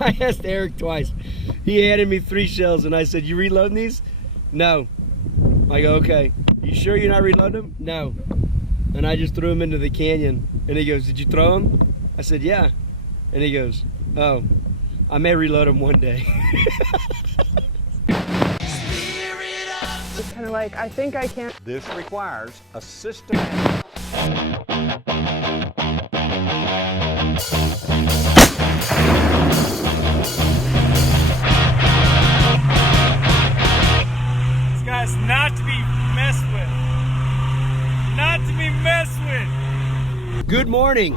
I asked Eric twice. He handed me 3 shells and I said, "You reloading these?" "No." I go, "Okay. You sure you're not reloading them?" "No." And I just threw them into the canyon. And he goes, "Did you throw them?" I said, "Yeah." And he goes, "Oh, I may reload them one day." It's kind of like, I think I can. This requires a systematic. This guy's not to be messed with. Not to be messed with. Good morning.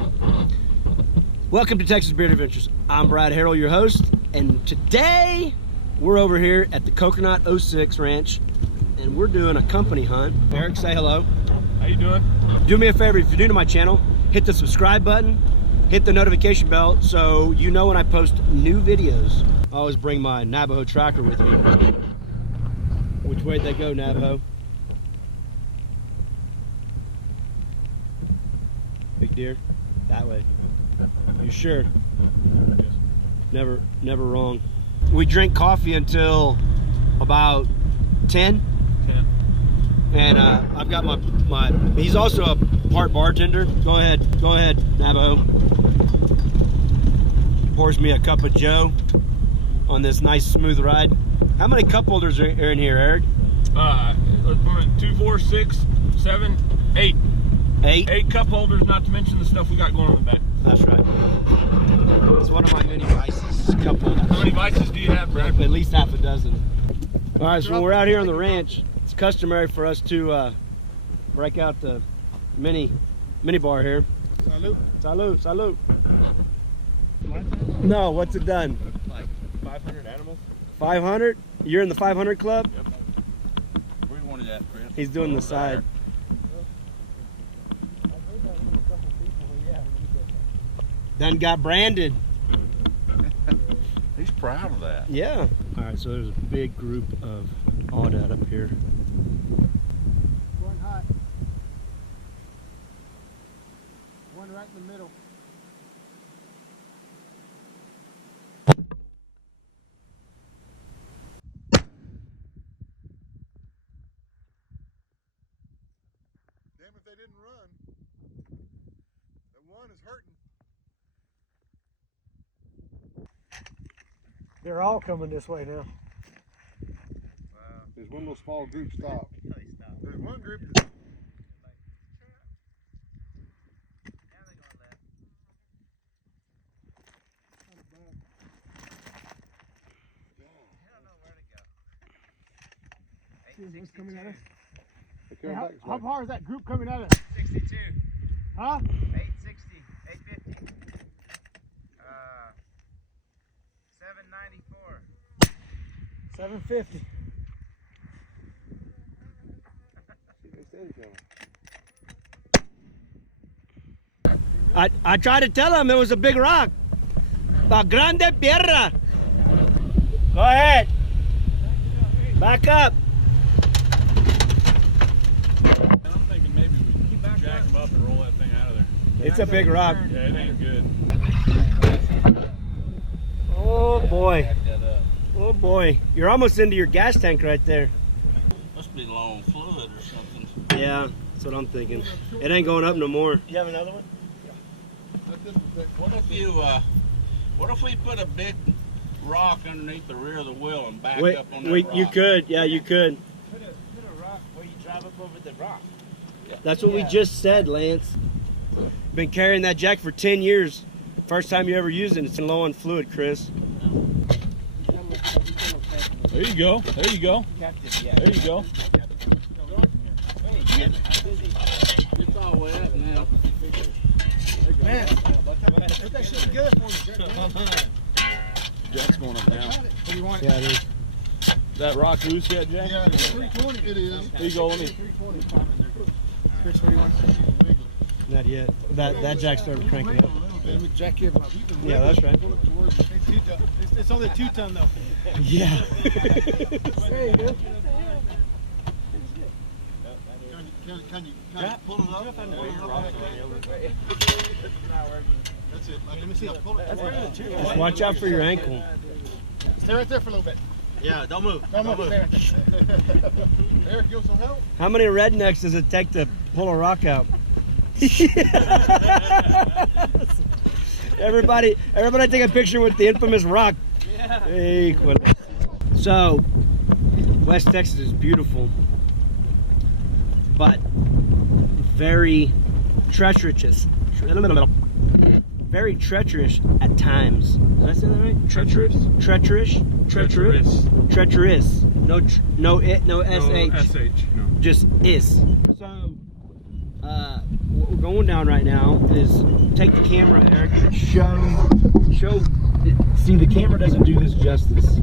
Welcome to Texas Beard Adventures. I'm Brad Harrell, your host, and today we're over here at the Kokernot 06 Ranch, and we're doing a company hunt. Eric, say hello. How you doing? Do me a favor, if you're new to my channel, hit the subscribe button, hit the notification bell so you know when I post new videos. I always bring my Navajo tracker with me. Which way'd they go, Navajo? Big deer? That way. You sure? Never wrong. We drink coffee until about 10. And I've got my he's also a part bartender. Go ahead, Navajo. Pours me a cup of Joe on this nice smooth ride. How many cup holders are in here, Eric? 2, 4, 6, 7, 8. 8 cup holders, not to mention the stuff we got going on in the back. That's right. It's one of my many vices, cup holders. How many vices do you have, Brad? At least half a dozen. All right, so when we're out here on the ranch, it's customary for us to break out the mini bar here. Salute. Salute, salute. No, what's it done? Like 500 animals. 500? You're in the 500 club? Yep. Where you wanted that, Chris? He's doing the side. Done got branded. He's proud of that. Yeah. All right, so there's a big group of aoudad up here. One hot. One right in the middle. Damn if they didn't run. That one is hurting. They're all coming this way now. There's one little small group stop. There's one group. What's coming at us? Hey, How far is that group coming at us? 62. Huh? 860. 850. 794. 750. I tried to tell him it was a big rock. La grande piedra. Go ahead. Back up. I'm thinking maybe we jack him up and roll that thing out of there. It's a big rock. Yeah, it ain't good. Oh boy. Oh boy. You're almost into your gas tank right there. Must be low on fluid or something. Yeah, that's what I'm thinking. It ain't going up no more. You have another one? What if we put a big rock underneath the rear of the wheel and back Wait, up on that rock? you could. Yeah, you could. Put a rock where you drive up over the rock. That's what we just said, Lance. Been carrying that jack for 10 years. First time you ever used it, it's low on fluid, Chris. There you go. There you go. There you go. It's all the way up now. Man, that shit's good for you. Jack's going up now. What do you want? Yeah, it is. That rock loose yet, Jack? Yeah, it's 320. It is. Here you go. Let me. 320. Chris, what do you want? Not yet. That jack started cranking up. Jack him up. Yeah, that's right. It's only 2 ton though. Yeah. There you go. Can you pull it up? That's it. Let me see. Pull it. Just watch out for your ankle. Stay right there for a little bit. Yeah, don't move. Don't move. Stay right there. Eric, you want some help? How many rednecks does it take to pull a rock out? Everybody take a picture with the infamous rock. Hey, so, West Texas is beautiful, but very treacherous. Very treacherous at times. Did I say that right? Treacherous. Treacherous. Treacherous. Treacherous. No sh. No SH. No. Just is. So, what we're going down right now is take the camera, Eric, and show. See, the camera doesn't do this justice.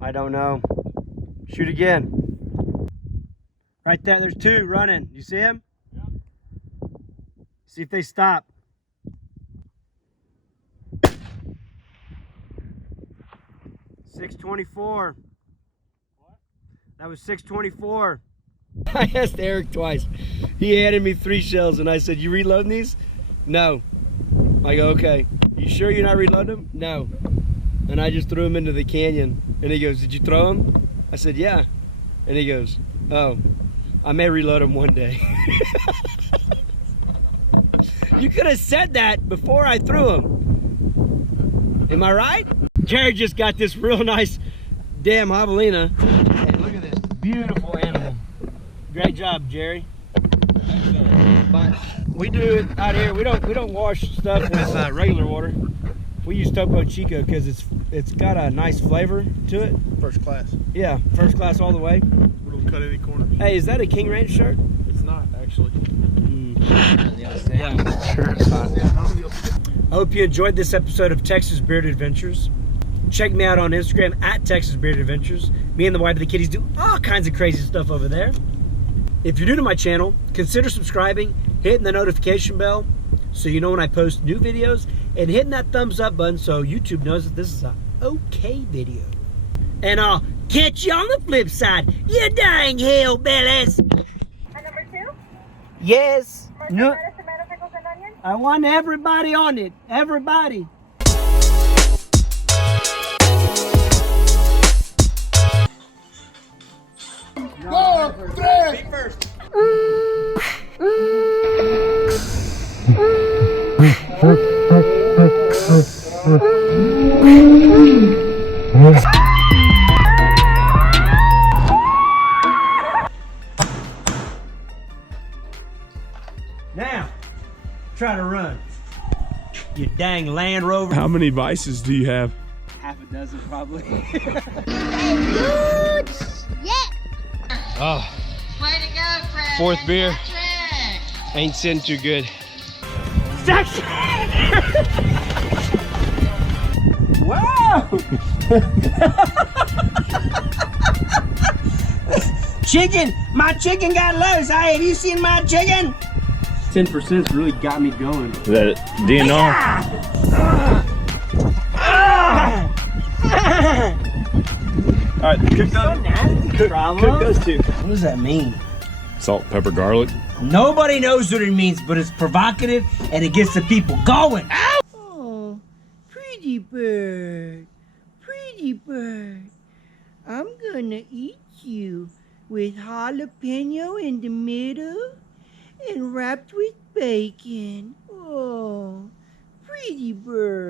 I don't know. Shoot again. Right there, there's two running. You see him? Yeah. See if they stop. .624. What? That was .624. I asked Eric twice. He handed me 3 shells and I said, "You reloading these?" "No." I go, "Okay. You sure you're not reloading them?" "No." And I just threw them into the canyon. And he goes, "Did you throw them?" I said, "Yeah." And he goes, "Oh, I may reload them one day." You could have said that before I threw them. Am I right? Jerry just got this real nice damn javelina. Hey, look at this beautiful animal. Great job, Jerry. But we do it out here. We don't wash stuff with regular water. We use Topo Chico because it's got a nice flavor to it. First class. Yeah, first class all the way. We don't cut any corners. Hey, is that a King Ranch shirt? It's not, actually. Yeah, sure it's not. I hope you enjoyed this episode of Texas Bearded Adventures. Check me out on Instagram at Texas Bearded Adventures. Me and the wife of the kitties do all kinds of crazy stuff over there. If you're new to my channel, consider subscribing, hitting the notification bell so you know when I post new videos, and hitting that thumbs up button so YouTube knows that this is a okay video. And I'll catch you on the flip side, you dang hillbillies. Number 2? Yes. No, Tomato, pickles, and onions? I want everybody on it. Everybody. Go, 3. Feet first. Now, try to run. You dang Land Rover. How many vices do you have? Half a dozen probably. Good shit. Oh, Way to go, Fred. 4th beer. Patrick. Ain't sitting too good. Section. Wow. Chicken, my chicken got loose. Hey, have you seen my chicken? 10% really got me going. Is that DNR? All right, cook those. Cook those 2. What does that mean? Salt, pepper, garlic. Nobody knows what it means, but it's provocative and it gets the people going. Oh, pretty bird, pretty bird. I'm gonna eat you with jalapeno in the middle and wrapped with bacon. Oh, pretty bird.